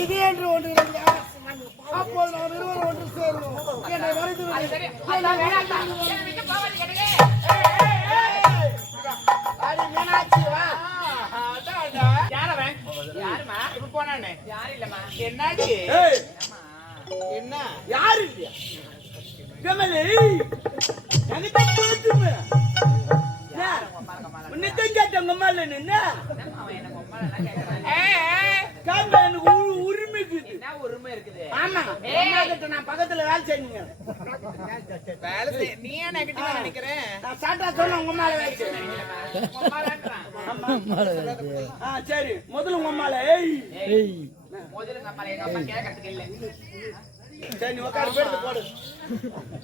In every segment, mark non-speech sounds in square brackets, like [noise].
இது என்று ஒன்று இருந்தால் அப்போது நாம் இருவரும் ஒன்று சேருவோம் என்னை வேணாம்டா. என்னை யார் அவன்? யாரும்மா? இப்ப போனானே. யாரும் இல்லம்மா. என்னாச்சு? ஏய், என்ன? யாரு இல்லையா? உங்க அம்மா, இல்லைன்னு. உரிமை ஆமா பக்கத்துல வேலை செய்யுங்க நீ ஏன் உங்க அம்மால வேலை செய்யுங்க சரி முதல்ல உங்க அம்மால ஏய் முதல்ல எங்க அம்மா கேட்கறதுக்கு இல்ல. சரி உட்காரு போடு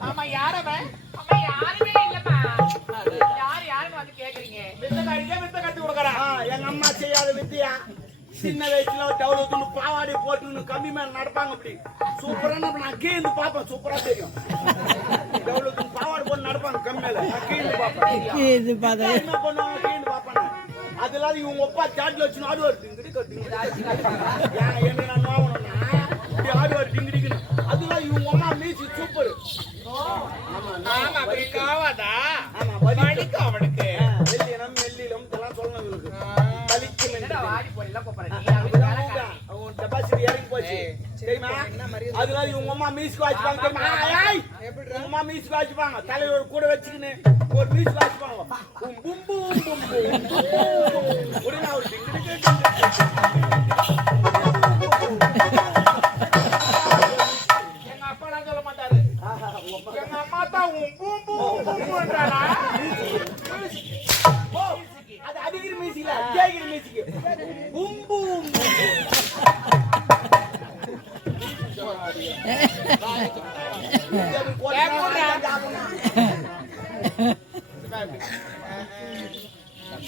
ஆமா, யார் அம்மா, யாருமே இல்லம்மா. யாரு, யாருன்னு வந்து கேக்குறீங்க? வித்தக்காரிக்கே வித்த கத்து கொடுக்கறான் எங்க அம்மா செய்யாத வித்தியா? சின்ன வயசுல டவுலுக்கு பாவாடை போட்டுன்னு கம்மி மேல நடப்பாங்க அப்படி. சூப்பரா நான் கீழ்ந்து பார்ப்பேன். சூப்பரா தெரியும். டவுலுக்கு பாவாடை போட்டு நடப்பாங்க கம்மி மேல. நான் கீழ்ந்து பார்ப்பேன். இது பார்த்தா என்ன பண்ணுவாங்க கீழ்ந்து பார்ப்பேன் அதெல்லாம் இவங்க அப்பா சாட்டில் வச்சு ஆடு வருது டிங்கிடி என்ன நான் நோவணும்னா இப்படி ஆடு வருது டிங்கிடிக்குன்னு அதெல்லாம் இவங்க அம்மா மீசி சூப்பர். ஆமா ஆமா அப்படி காவாதா? ஆமா அவனுக்கு. தெரியுமா? அதனால இவங்க அம்மா மீசுக்கு வாசிப்பாங்க தெரியுமா? இவங்க அம்மா மீசுக்கு வாசிப்பாங்க. தலையோட கூட வச்சுக்கின்னு ஒரு மீசு வாசிப்பாங்க. [laughs] பும், பும், பும், பும், பும். உடனே எங்க அப்பா நான் சொல்ல மாட்டாரு உங்க. எங்க அம்மா தான் உன் பூம் பூம் பூம்ன்றானா அது அடிக்கிற மீசு இல்ல, கேக்குற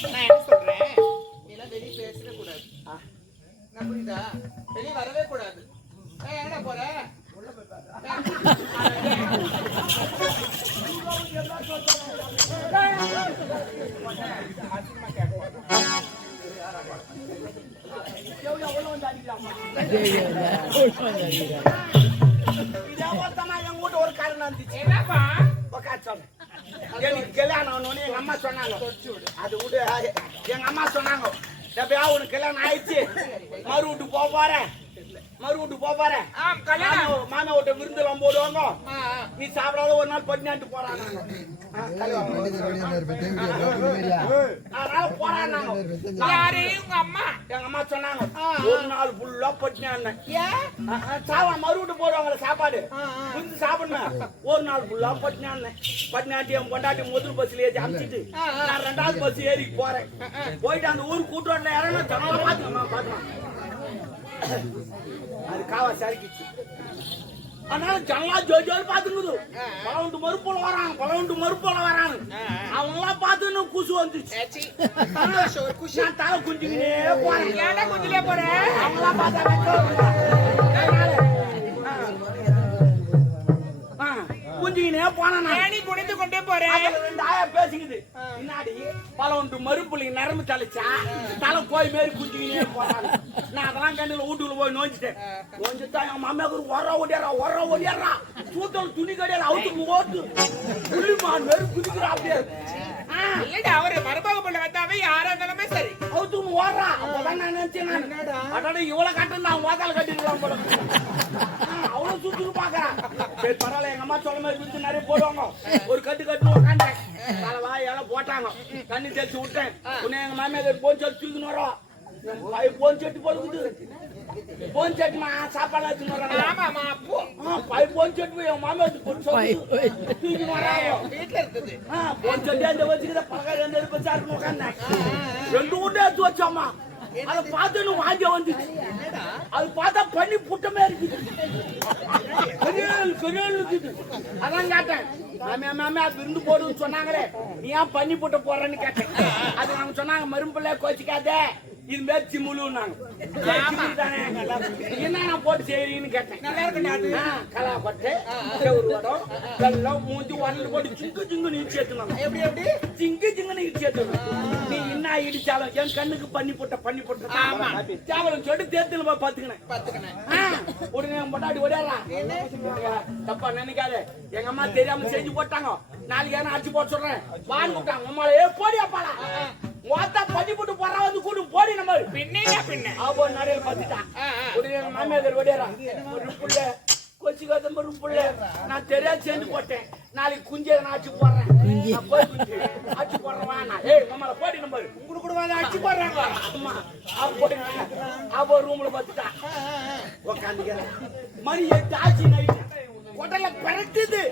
நான் என்ன சொல்றேன் எல்லாம் பேசவே கூடாது நான் புரியுதா வெளியே வரவே கூடாது எங்கடா போற வீட்டு இருந்துச்சு என்னப்பா? சொல்லு. எனக்கு கல்யாணம் ஆகணும்னு எங்க அம்மா சொன்னாங்க அது விடு எங்க அம்மா சொன்னாங்க எப்பயா உனக்கு கல்யாணம் ஆயிடுச்சு மறு போக போறேன் மறு வீட்டுக்கு போக போறேன் கல்யாணம். மாமா- வீட்டை விருந்தெல்லாம் போடுவாங்க. நீ சாப்பிடாத ஒரு நாள் அதனால போறாங்க யாரு? உங்க அம்மா. எங்க அம்மா சொன்னாங்க. ஒரு நாள் ஃபுல்லா பட்டினா சாவா மறு வீட்டு போடுவாங்கல்ல சாப்பாடு புரிஞ்சு சாப்பிடணும் ஒரு நாள் ஃபுல்லா பட்டினா பட்டினாட்டி என் பொண்டாட்டி முதல் பஸ்ல ஏறி அமிச்சிட்டு நான் ரெண்டாவது பஸ் ஏறி போறேன். போயிட்டு அந்த ஊர் கூட்டுறோட்ல இறங்க ஜனங்கள பாத்துக்கணும் பாத்துக்கலாம் அது காவா சரிக்கிச்சு அதனால ஜனலா ஜோதி ஜோதி பாத்துக்குது பலவுண்டு மறுப்போல வராங்க பலவுண்டு மறுப்போல வராங்க அவங்க எல்லாம் பார்த்து குசு வந்துச்சு குஷி. தலை குஞ்சுக்கினே போறேன். ஏன்டா குஞ்சிலே போற? அவங்களாம் பார்த்தா நான். ஏன் நீ குனிந்து கொண்டே போற? அதுல ரெண்டு ஆயா பேசிக்குது. பின்னாடி பல ஒன்று மறுப்புள்ளிங்க நரம்பு தலைச்சா தலை கோய் மாரி குஞ்சுக்கினே போறாங்க நான் அதெல்லாம் கண்டுல வீட்டுக்குள்ள போய் நோஞ்சிட்டேன் நோஞ்சிட்டா என் மாமியாக்கு ஒரு ஒர ஓடியாரா ஒர ஓடியாரா சூத்தல் துணி கடையில அவுத்துக்கு ஓட்டு. புள்ளிமான் மாரி குதிக்கிறா அப்படியே. இல்லடா, அவரு மருமக பிள்ளை வந்தாவே யாரா இருந்தாலுமே சரி. அவுத்துக்கு ஓடுறா. அப்பதான் நான் நினைச்சேன் நான். அடடா இவ்வளவு கட்டு நான் ஓதால கட்டிருக்கலாம் போல. அவ்வளவு சுத்துக்கு பாக்குறான் சரி பரவாயில்ல எங்க அம்மா சொல்ல மாதிரி வித்து நிறைய போடுவாங்க. ஒரு கட்டு கட்டு உட்காந்தேன் தலைவா எல்லாம் போட்டாங்க. தண்ணி தெளிச்சு விட்டேன். உடனே எங்க மாமியார் போன் செட்டு தூக்கின்னு வரோம் போன் செட்டு பொழுது போன் செட்டுமா சாப்பாடு எடுத்துன்னு வராங்க ஆமாமா, அப்போ. பை போன் செட்டு போய் என் மாமியார் பொண்ணு சொல்லி தூக்கின்னு வீட்டுல ஆ, போன் செட்டு அந்த வச்சுக்கிற பக்கம் ரெண்டு எடுப்பு சாருக்கு உட்காந்தேன் ரெண்டு உண்டை எடுத்து வச்சோம்மா. அதை பார்த்து வாங்க வந்துச்சு. அது பார்த்தா பண்ணி புட்டமே இருக்குது. அதான் கேட்டேன். மாமியா மாமியா அது விருந்து போடுன்னு சொன்னாங்களே. நீ ஏன் பண்ணி புட்ட போறேன்னு கேட்டேன். அது நாங்க சொன்னாங்க மரும்பிள்ளை கோச்சிக்காதே. இது மேய்ச்சி முழுன்னாங்க என்ன போட்டு செய்றீங்கன்னு கேட்டேன். கலா செவுரு வடம் வெள்ளம் மூஞ்சி உரல் போட்டு சிங்கு சிங்கு நீ சேர்த்துனாங்க எப்படி எப்படி? ஜிங்கு ஜிங்குன்னு இடிச்சு ஏத்தணும். நீ என்ன இடிச்சாலும் என் கண்ணுக்கு பண்ணி போட்ட பண்ணி போட்ட. சாவலம் சொல்லிட்டு தேர்தல் போய் பாத்துக்கினேன் உடனே பொண்டாட்டி ஓடியாரா தப்பா நினைக்காத. எங்க அம்மா தெரியாம செஞ்சு போட்டாங்க. நாளைக்கு ஏன்னா அடிச்சு போட்டு சொல்றேன். வான்னு கூப்பிட்டாங்க. அம்மாளே ஏ போடி அப்பாடா. ஓத்தா பண்ணி போட்டு போறா வந்து கூட்டு போடி நம்ம. பின்ன. பின்ன ஆபோ நடையில பார்த்துட்டான் ஆ. உடனே மாமியார் ஓடியாரா ஒரு புள்ள. கொச்சி கதம் ஒரு புள்ள நான் தெரியாது செஞ்சு போட்டேன். நாளைக்கு குஞ்சை நான் அடிச்சு போடுறேன். நான் அடிச்சு போடுறேன் வாண்ணா. ஏய் மாமால போடி நம்பர் உங்களுக்கு கூட வந்து அடிச்சு போடுறாங்க அவ போடுங்க அவ ரூம்ல பார்த்துட்டா. உக்காந்துக்கிறேன் மணி எட்டு ஆச்சு நைட்டு உடல பிறட்டுது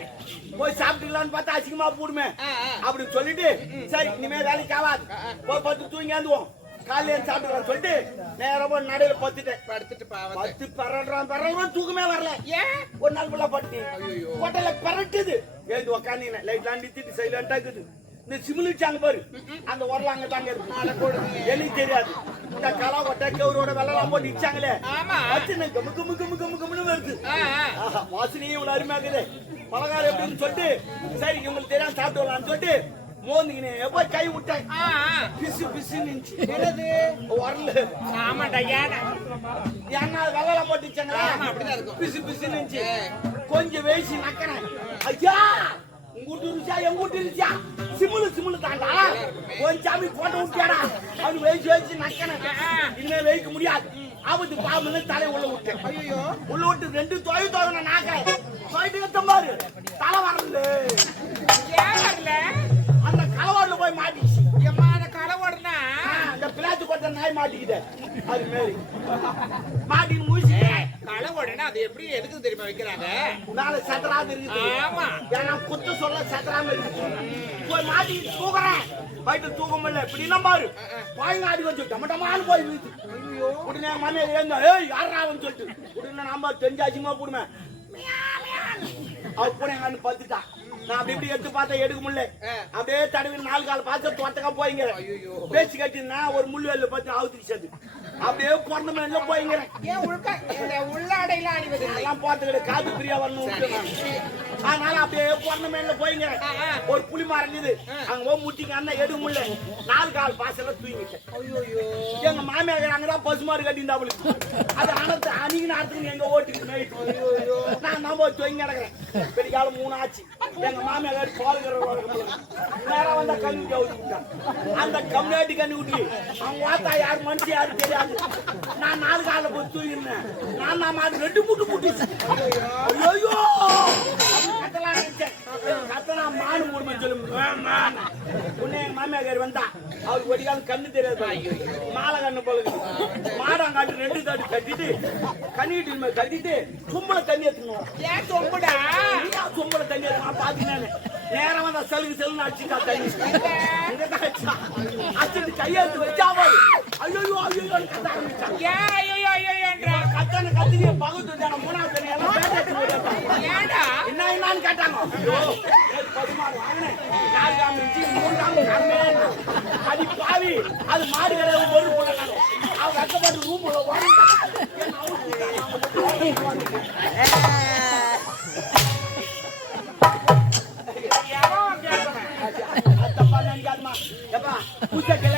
போய் சாப்பிட்டுலான்னு பார்த்தா அசிங்கமா போடுமே. ஆ, ஆ. அப்படி சொல்லிட்டு சரி இனிமே வேலைக்கு ஆகாது. போய் பத்து தூங்கியாந்துவோம் காலையில சாப்பிட்டுலாம் சொல்லிட்டு நேரா போய் நடையில பத்துட்டேன் படுத்துட்டு பத்து பரடுறான் பரடுறான் தூக்கமே வரல. ஏன் ஒரு நாள் ஃபுல்லா பட்டு ஐயையோ. கொட்டையில பிறட்டுது எழுந்து உக்காந்தீங்க லைட் நிறுத்திட்டு சைலண்டா இருக்குது. இந்த சிமிலிச்சாங்க பாரு. அந்த உரல அங்க தாங்க இருக்கு. எனக்கு தெரியாது. இந்த கலா கொட்டை கவுரோட வெள்ளலாம் போட்டு இச்சாங்களே. வச்சுன்னு கமு கமு கமு கமு கமுன்னு வருது. ஆ, ஆ. ஆஹா, வாசனையே இவ்வளவு அருமையா இருக்குது பலகாரம் எப்படின்னு சொல்லிட்டு சரி இவங்களுக்கு தெரியாம சாப்பிட்டு வரலாம்னு சொல்லிட்டு மோந்துக்கினே எப்போ கை விட்டேன். பிசு பிசுன்னு என்னது? உரல ஆமாண்டா ஏன்னா ஏன்னா அப்படிதான் இருக்கும். பிசு பிசுன்னு இருந்துச்சு கொஞ்சம் வேசி நக்கிறேன். ஐயா உங்க வீட்டு இருந்துச்சா எங்க வீட்டு இருந்துச்சா சிமுலு சிமுலு தாண்டா. கொஞ்சம் சாமி போட்ட விட்டியாடா. அவனு வேசி வேசி நக்கிறேன். இனிமே வைக்க முடியாது. ஆபத்து பாம்புன்னு தலை உள்ள விட்டேன். ஐயோ உள்ள விட்டு ரெண்டு தொகை தொகை நாக்கிறேன். தொகைட்டு ஏத்த பாரு. தலை வரல. ஏன் வரல? போய் மாட்டிச்சு எம்மா அந்த கடை ஓடுனா ஆ, இந்த பிளாத்து கொட்ட நாய் மாட்டிக்குது அது மாரி. மாட்டின்னு முடிச்சுட்டேன் களை ஓடுனா அது எப்படி எதுக்கு தெரியுமா வைக்கிறாங்க? மேல சத்தராது இருக்குது. ஆமா. ஏன்னா குத்து சொல்ல சத்தராம இருக்குது? போய் மாட்டி தூக்குறேன் வயிற்று தூக்க முடியல இப்படி என்ன பாரு. பாய்ங்க ஆடி வச்சு டம டமான்னு போய் உடனே மாமியார் எழுந்தா ஏய் யாரா அவன் சொல்லிட்டு. உடனே நம்ம தெரிஞ்சாச்சுமா போடுமே அவ போன எங்க பத்துட்டா நான் அப்படி இப்படி எடுத்து பார்த்தா எடுக்க முடியல. அப்படியே தடவி நாலு கால் பார்த்து தோட்டக்கா போய்ங்க. பேச்சு கட்டினா ஒரு முள்ளு வெள்ள பார்த்து அவுத்துக்கு சேர்த்து அப்படியே பிறந்த மேல போய்ங்கிறேன் உள்ளாடையில அணிவதில்லை எல்லாம் பார்த்துக்கிட்டு காது பிரியா வரணும். அதனால அப்படியே பிறந்த மேல போய்ங்க. ஒரு மரம் இருந்தது அங்க போய் முட்டிங்க அண்ணன் எடுக்க முடியல. நாலு கால் பாசல தூங்கிட்டேன். எங்க மாமியார் அங்கதான் பசுமாடு கட்டியிருந்தா அவளுக்கு அது அனத்து அணிக்கு நேரத்துக்கு எங்க ஓட்டுக்கு நைட்டு நான் போய் தொங்கி கிடக்குறேன். பெரிய காலம் மூணு ஆச்சு எங்க மாமியார் பால் நேரம் வந்தா கண்ணு ஊட்டி அவுத்து விட்டான் அந்த கம்யூனிட்டி கண்ணு ஊட்டி அவங்க வாத்தா யார்? மனுஷன் யாரு? தெரியாது. நான் நாலு காலில் போய் தூங்கிருந்தேன் நான் நான் அது ரெண்டு முட்டு முட்டுச்சு ஐயோ கத்தனா மானு மூணு சொல்லு உன்னை எங்க வந்தா அவருக்கு ஒரு காலம் கண்ணு தெரியாது மாலை கண்ணு போல மாடாங்காட்டு ரெண்டு தாட்டி கட்டிட்டு கண்ணிட்டு கட்டிட்டு கும்பல தண்ணி எடுத்துக்கணும். ஏன் தொம்புடா ஐயா, சொம்புல தண்ணி எடுத்து பாத்துக்கினேன் நேரம் வந்தா செலுக்கு செலுன்னு அடிச்சுட்டா தண்ணி. அடிச்சுட்டு கையெழுத்து வச்சா. ஐயோ ஐயோ கத்த ஆரம்பிச்சான். ஏன் ஐயோ ஐயோ என்ற கத்தனை கத்திரியை பகுத்து வச்சான மூணாவது தண்ணி எல்லாம். ஏன்டா என்ன என்னன்னு கேட்டாங்க பசுமாடு வாங்கினேன். நாலு இருந்துச்சு, மூணு காமே. அடி பாவி, அது மாடு கிடையாது, ஒரு புள்ள. என்ன அவுத்து எவன் கேட்கணும் அது தப்பா. எப்பா, புதுசா கல்யாணம்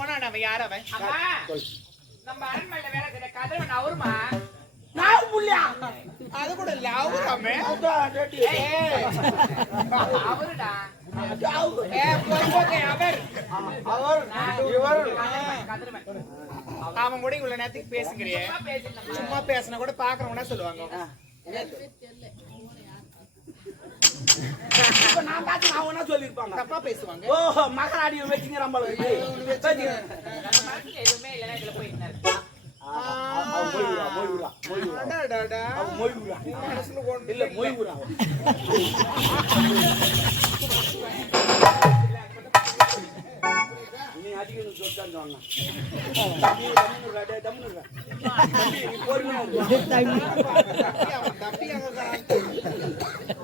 அத போய் போனா நம்ம யார் அவன்? அம்மா நம்ம அரண்மனையில வேலை செய்யற கதிரவன் அவருமா? அது கூட இல்ல. அவருடா. அவர், ஏ பொறுப்போக்கே அவர். அவர், இவர். கதிரவன் அவன் கூட இவ்வளவு நேரத்துக்கு பேசுங்கிறியே சும்மா பேசினா கூட பாக்குறவனா சொல்லுவாங்க. இப்ப நான் பார்த்து நான் ஒண்ணா சொல்லியிருப்பாங்க. தப்பா பேசுவாங்க ஓஹோ, மகராடியை வச்சுங்கிறான் போல இருக்கு. வச்சுக்கிறேன். நம்ம மனசுல எதுவுமே இல்லைன்னா இதுல போய் இல்ல. தம்பி,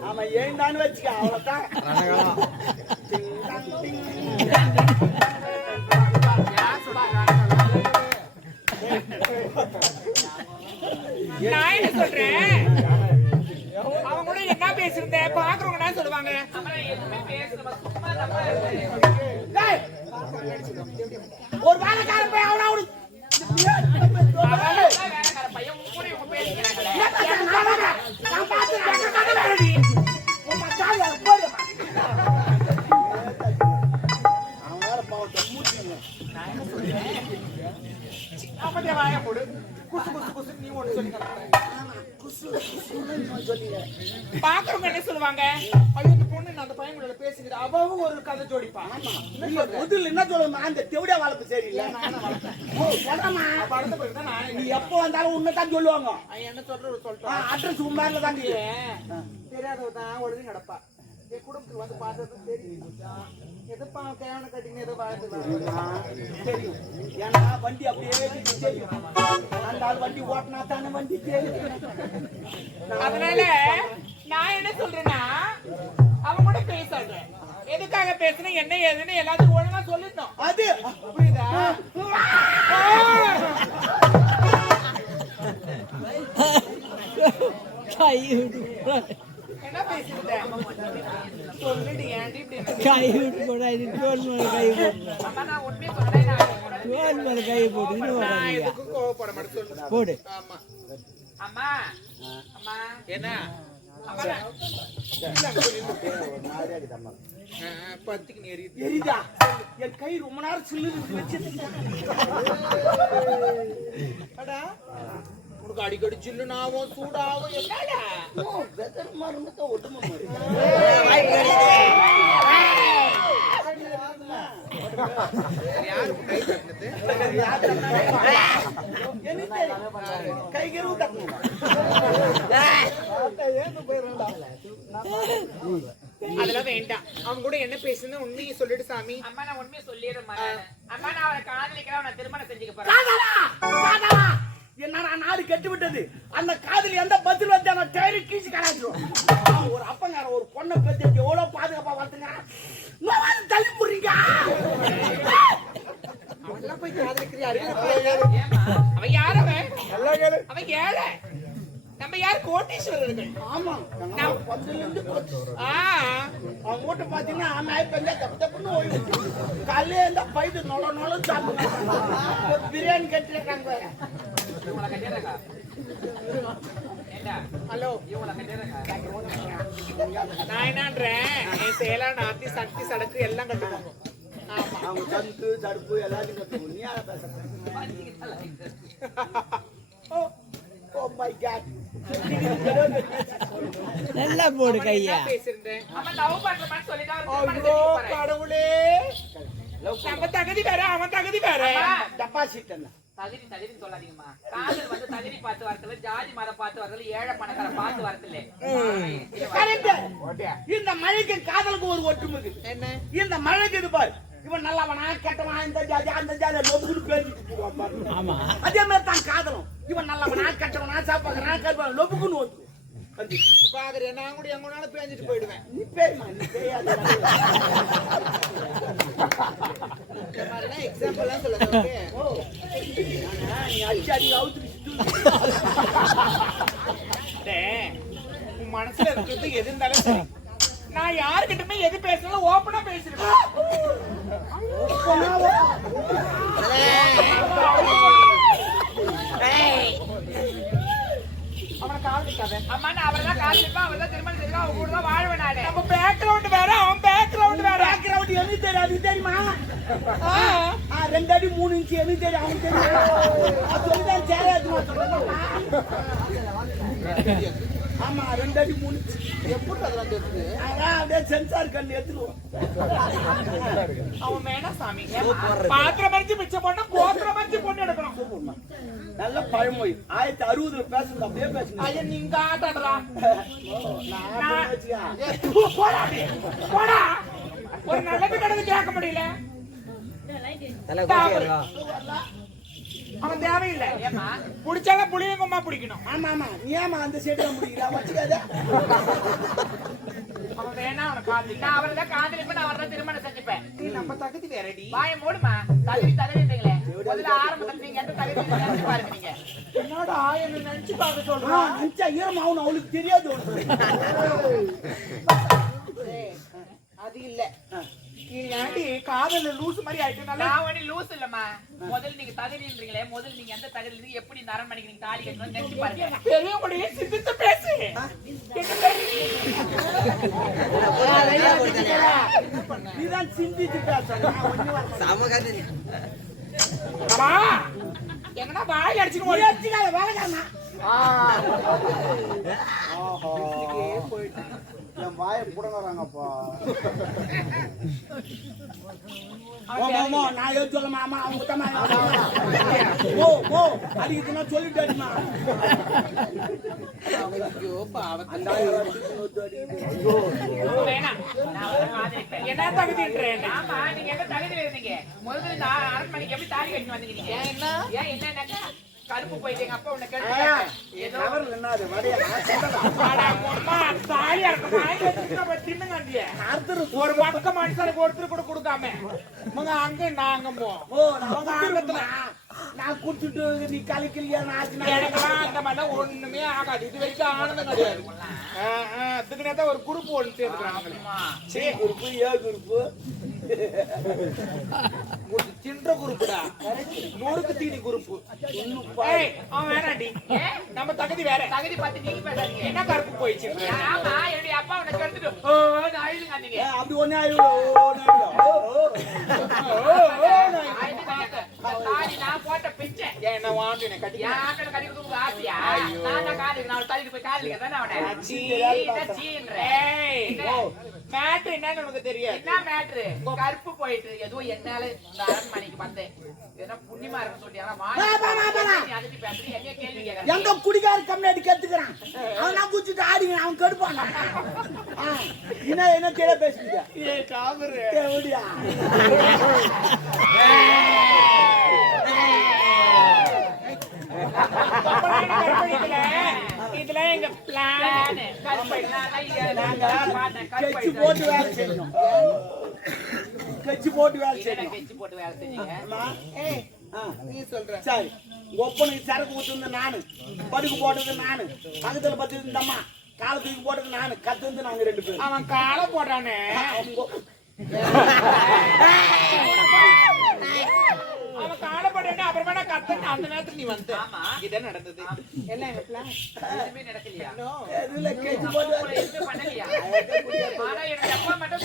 ஆமா ஏந்தான்னு வச்சுக்க அவ்வளவுதான். நான் என்ன சொல்றேன் அவன் கூட என்ன பேசிருந்தேன் பாக்குறவங்க என்ன சொல்லுவாங்க ஒரு வேலைக்காரன் போய் அவனா அவனு பையன் உன் அவன் வாய போடு. குசு குசு குசு. நீ ஒண்ணு சொல்லி. பாக்குறவங்க என்ன சொல்லுவாங்க? ஐயோ இந்த பொண்ணு அந்த பையன் கூட பேசிக்கிட்டு அவவும் ஒரு கதை ஜோடிப்பா. முதல்ல என்ன சொல்லணும் அந்த தெவிடியா வளர்ப்பு சரியில்லை அடுத்த பிறகு தான் நீ எப்போ வந்தாலும் உன்னைத்தான் சொல்லுவாங்க. அவன் என்ன சொல்ற சொல்லிட்டான் அட்ரஸ் உன் மேல தான் தெரியாதவ தான் ஒழுங்கு நடப்பா. என் குடும்பத்துக்கு வந்து பார்த்தது தெரியும். ஏன்னா வண்டி அப்படியே தெரியும். அந்த ஆள் வண்டி ஓட்டினா தானே வண்டி தெரியும். அதனால நான் என்ன சொல்றேன்னா அவன் கூட பேச சொல்றேன். எதுக்காக பேசணும் என்ன ஏதுன்னு எல்லாத்துக்கும் ஒழுங்கா சொல்லிட்டோம் அது புரியுதா? என்ன கை விட்டு போடா இது தோல் மேல கை போடு. அம்மா நான் உண்மையை சொல்றேன் நான் உன்னோட தோல் மேல கை போடு இன்னும் நான் வராதியா? எதுக்கும் கோவப்பட மாட்டேன் சொல்லு. போடு. ஆமா. அம்மா. அம்மா. என்ன? அம்மா நான்- ஆ, பத்துக்கு நீ எரியுது எரிதா என் கை ரொம்ப நேரம் சில்லு வச்சு அடா. உனக்கு அடிக்கடி சில்லுனாவும் சூடாவும் வெதர் ஒட்டுமை அதெல்லாம் வேண்டாம் அவன் கூட என்ன பேசுன்னு உண்மையை சொல்லிட்டு சாமி அம்மா நான் உண்மையை சொல்லிடுறேன் அம்மா நான் அவரை காதலிக்கிறேன் அவனை திருமணம் செஞ்சுக்க போறேன் என்னடா நாடு கெட்டு விட்டது அந்த காதலி எந்த பதில் வந்து அவன் டயரு கீச்சு கலாச்சிரும் ஒரு அப்பங்கார ஒரு பொண்ணை பத்தி எவ்வளவு பாதுகாப்பா வளர்த்துங்கிறான் நான் தள்ளி போடுறீங்க. அவன் யார் அவன்? அவன் ஏழை. நம்ம யார்? கோட்டீஸ்வரர்கள். ஆமா. நான் பத்துல இருந்து நாய் பெஞ்சா தப்பு தப்புன்னு ஓய்வு. காலையில இருந்தா பைது நொல நொல சாப்பிடுறாங்க பிரியாணி கட்டிருக்காங்க வேற ஹலோ நான் என்னன்றேன் என் ஆத்தி சக்தி சடக்கு எல்லாம் கட்டுவாங்க. ஆமா அவங்க சந்து தடுப்பு எல்லாத்தையும் கத்துக்கணும் நீ யார பேசுற ஓ ஓ மை காட் நல்லா போடு கையா. கடவுளே. நம்ம தகுதி வேற அவன் தகுதி வேற. டெபாசிட் என்ன? தகுதி தகுதின்னு சொல்லாதீங்கம்மா. காதல் வந்து தகுதி பார்த்து வரத்துல ஜாதி மதம் பார்த்து வரத்துல ஏழை பணக்கார பார்த்து வரத்துல இந்த மழைக்கு காதலுக்கு ஒரு ஒற்றுமை இருக்குது என்ன? இந்த மழைக்கு இது பாரு. இவன் நல்லவனா கெட்டவனா இந்த ஜாதி அந்த ஜாதி லொபுக்குன்னு பேசிட்டு போவான் பாரு. ஆமா. அதே மாதிரி தான் காதலும். இவன் நல்லவனா கெட்டவனா சாப்பாக்குறா கருப்பான் லொபுக்குன்னு ஓட்டு வந்து பாக்குறியா நான் கூட எங்கனாலும் பேஞ்சிட்டு போயிடுவேன். நீ பேய்மா நீ பேயாத. இந்த மாதிரிலாம் எக்ஸாம்பிள் எல்லாம் சொல்லுங்க ஓ. ஆனா, நீ அடிச்சு அடி அவுத்துட்டு டேய், உன் மனசுல இருக்கிறது எது இருந்தாலும் சரி. நான் யாருக்கிட்டமே எது பேசினாலும் ஓப்பனா பேசிடுவேன். அவனை காதலிக்காத. அம்மா நான் அவரை தான் காதலிப்பேன் அவர் தான் திருமணம் செஞ்சுக்கா அவங்க கூட தான் வாழ்வேன் நானு. நம்ம பேக்ரவுண்ட் வேற அவன் பேக்ரவுண்ட் வேற. பேக்ரவுண்ட் எனக்கு தெரியாது தெரியுமா? ஆ, ரெண்டு அடி மூணு இன்ச்சு எனக்கு தெரியும் அவனுக்கு தெரியும். அது சொல்லிதான் சேராது ஆமா ரெண்டு அடி மூணு எப்படி அதெல்லாம் தெரியுது அப்படியே சென்சார் கண்ணு எடுத்துருவோம். அவன் வேணா சாமி. பாத்திரம் மறிச்சு மிச்சம் போட்டா கோத்திரம் மறிச்சு பொண்ணு எடுக்கணும். நல்ல பழமொழி. ஆயிரத்தி அறுபதுல பேசுறது அப்படியே பேசுங்க ஐயா நீங்க ஆட்டாடுறா நான் வச்சுக்கா. போடா அப்படியே. போடா. ஒரு நல்லது கிடந்து கேட்க முடியல. அவன் தேவையில்லை. புடிச்சாலும் புளியங்குமா பிடிக்கணும். ஆமா ஆமா. நீ ஏமா அந்த சைடுல முடிக்கிறா வச்சுக்காத. அவன் வேணா அவனை காதலி. நான் அவரை தான் காதலிப்பேன் நான் அவரை தான் திருமணம் செஞ்சுப்பேன். நீ நம்ம தகுதி வேறடி. வாய மூடுமா? தகுதி தகுதின்றீங்களே முதல்ல ஆரம்பத்துல நீங்க எந்த தகுதி நினைச்சு பாருங்க நீங்க. என்னடா என்ன நினைச்சு பார்க்க சொல்றான் நினைச்சா ஈரம் ஆகணும் அவளுக்கு தெரியாது. அது இல்ல. நீ ஏன்டி காதல லூசு மாதிரி ஆயிட்டு நான் ஒண்ணு லூஸ் இல்லம்மா. முதல்ல நீங்க தகுதின்றீங்களே முதல்ல நீங்க எந்த தகுதி இருந்து எப்படி இந்த அரண்மனைக்கு நீங்க தாலி கட்டணும் நினைச்சு பாருங்க. பெரியவங்களுடைய சிந்தித்து பேசு? நீதான் சிந்திச்சு எங்கனா வாய் ஓடி வச்சுக்காத, வேலைக்காரனா. என் வாயை புடங்குறாங்கப்பா. நான் சொல்ல மாமா, அவங்க குத்தமா, ஓ, ஓ, அடிக்குதுன்னா சொல்லிட்டு அடிமா. ஐயோ பாவத்தை. அந்த ஆயிரம் அடிக்குதுன்னு ஒருத்தர் அடிக்குது. வேணாம் நான் அவரை காதலிப்பேன் என்ன தகுதின்றேன் ஆமா நீங்க எந்த தகுதியில இருந்தீங்க? முதல்ல இந்த அரண்மனைக்கு எப்படி தாலி கட்டி ஏன் என்ன? ஏன் என்னன்னாக்கா கருப்பு போயிட்டு எங்க அப்பா உன்னை ஆ, ஒரு பக்க மனுஷனுக்கு ஒருத்தர் கூட கொடுக்காம. மங்க அங்க நாங்க போ. ஓ, நான் குடுத்துட்டு நீ கலைக்கலையா? எனக்கெல்லாம் அந்த மாதிரிலாம் ஒண்ணுமே ஆகாது. இது வரைக்கும் ஆனந்தம் கிடையாது. அதுக்குனே தான் ஒரு குரூப் ஒன்று சேர்ந்துக்கிறாங்க சி குரூப்பு ஏ குரூப்பு? [laughs] தின்ற குரூப்புடா நூறுக்கு தீனி குரூப்பு அவன் வேணாண்டி நம்ம தகுதி வேற. தகுதி பார்த்து நீங்க பேசாதீங்க. என்ன கருப்பு போயிடுச்சு? ஆமா என்னுடைய அப்பா நீங்க ஏ, அப்படி ஓ. தாலி நான் போட்ட பிச்சை. என்ன வாண்டு என்ன கட்டி கட்டி கொடுக்க ஆசையா? நான் காதலி நான் தள்ளிட்டு போய் காதலிக்க தானே அவனை? மேட்ரு என்னன்னு உனக்கு தெரியாது. என்ன மேட்ரு கருப்பு போயிட்டு ஏதோ என்னால இந்த வந்தேன். ஏன்னா புண்ணியமா சொல்லி ஆனா கேள்வி கேட்கறீங்க எந்த குடிகார கம்யூனிட்டி கத்துக்கிறான் அவன் நான் ஆடிங்க அவன் கெடுப்பான். என்ன என்ன தெரிய பேசுறீங்க ஏ காமரு. எப்படியா இதுல எங்க பிளான் போட்டு வேலை செய்யணும். கெச்சு போட்டு வேலை செய்யணும். கெச்சு போட்டு வேலை செஞ்சீங்க அம்மா, ஏய் ஆ, நீ சொல்ற. சரி ஒப்பனுக்கு சரக்கு ஊத்துந்து நானு. படுக்கு போட்டது நானு. பக்கத்துல பத்து அம்மா கால தூக்கி போட்டது நானு. கத்து வந்து நாங்க ரெண்டு பேரும். அவன் காலை போட்டானே அவன் காலை போட்டானே அப்புறமா நான் கத்தன அந்த நேரத்துல நீ வந்த. ஆமா. இதான் நடந்தது. என்ன எதுவுமே நடக்கலையா? எதுல போட்டு பண்ணலையா? ஆனா எனக்கு மட்டும்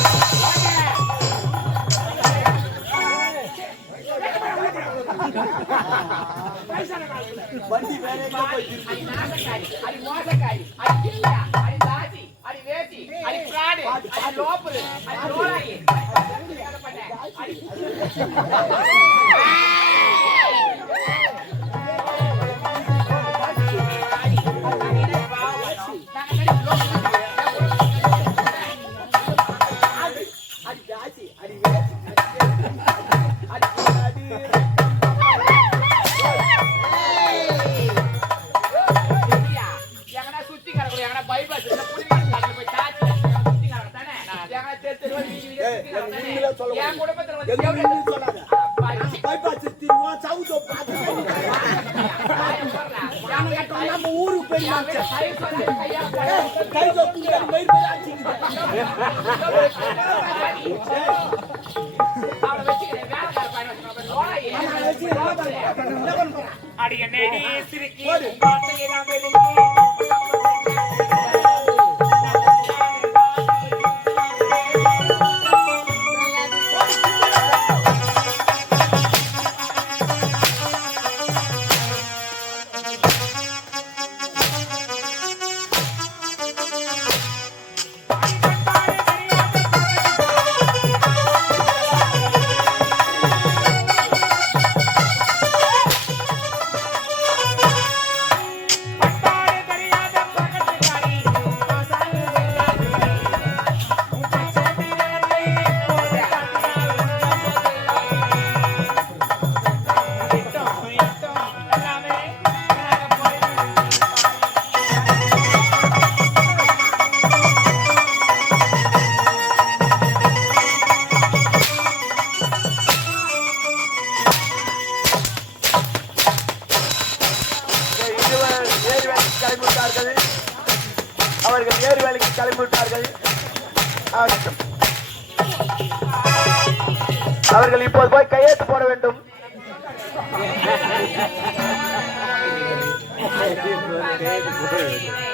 வண்டி வேற எங்க போய் திருப்பி அடி நாசக்காரி, அடி மோசக்காரி, அடி கில்லியா, அடி தாசி, அடி வேசி, அடி பிராடு, அடி லோப்பரு, அடி லோலாயி, அடி கதை பண்ண, அடி அடி அடி ஜாசி அடி அடி 诶对不对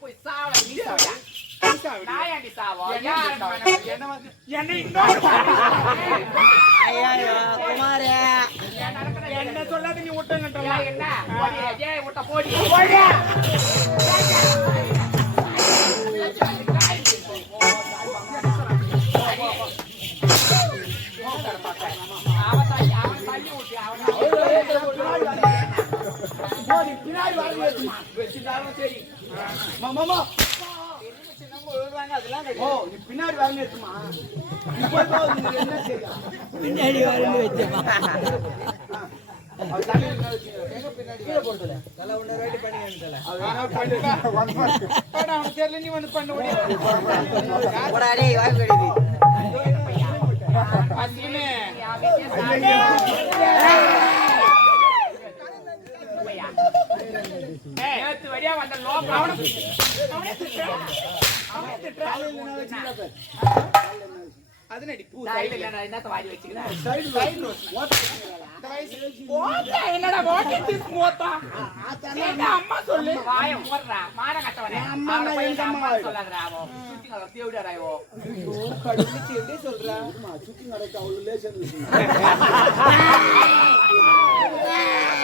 போய் சாவடா நீ சாவடா நாயாண்டி சாவா? என்ன இன்னொரு என்ன சொல்லாத நீ விட்டுங்கன்றா என்ன? பின்னாடி வர வச்சுட்டாலும் சரி. மாமா பின்னாடி வாங்கிடுமா பின்னாடி வாங்கி வச்சமா. பண்ணு அம்மா சொல்லு வாயம் மாட கட்டவனே அம்மா அம்மா சொல்லாங்கறாவோ சுத்தி நடத்தி எப்படி சொல்றா சுத்தி நடக்க அவ்வளவு [laughs]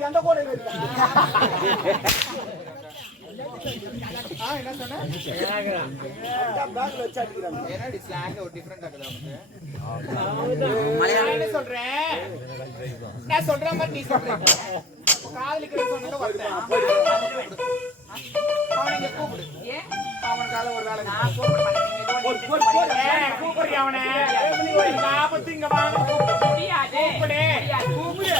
எந்த கோடை என்ன சொன்ன சொல்றேன்? நான் சொல்ற மாதிரி நீ சொல்றேன் காதலிக்கிற சொன்னல வரேன் அவனை கூப்பிடு. ஏன்? அவனுக்காக ஒரு வேலை நான் கூப்பிடு. கூப்பிடு. கூப்பிடு.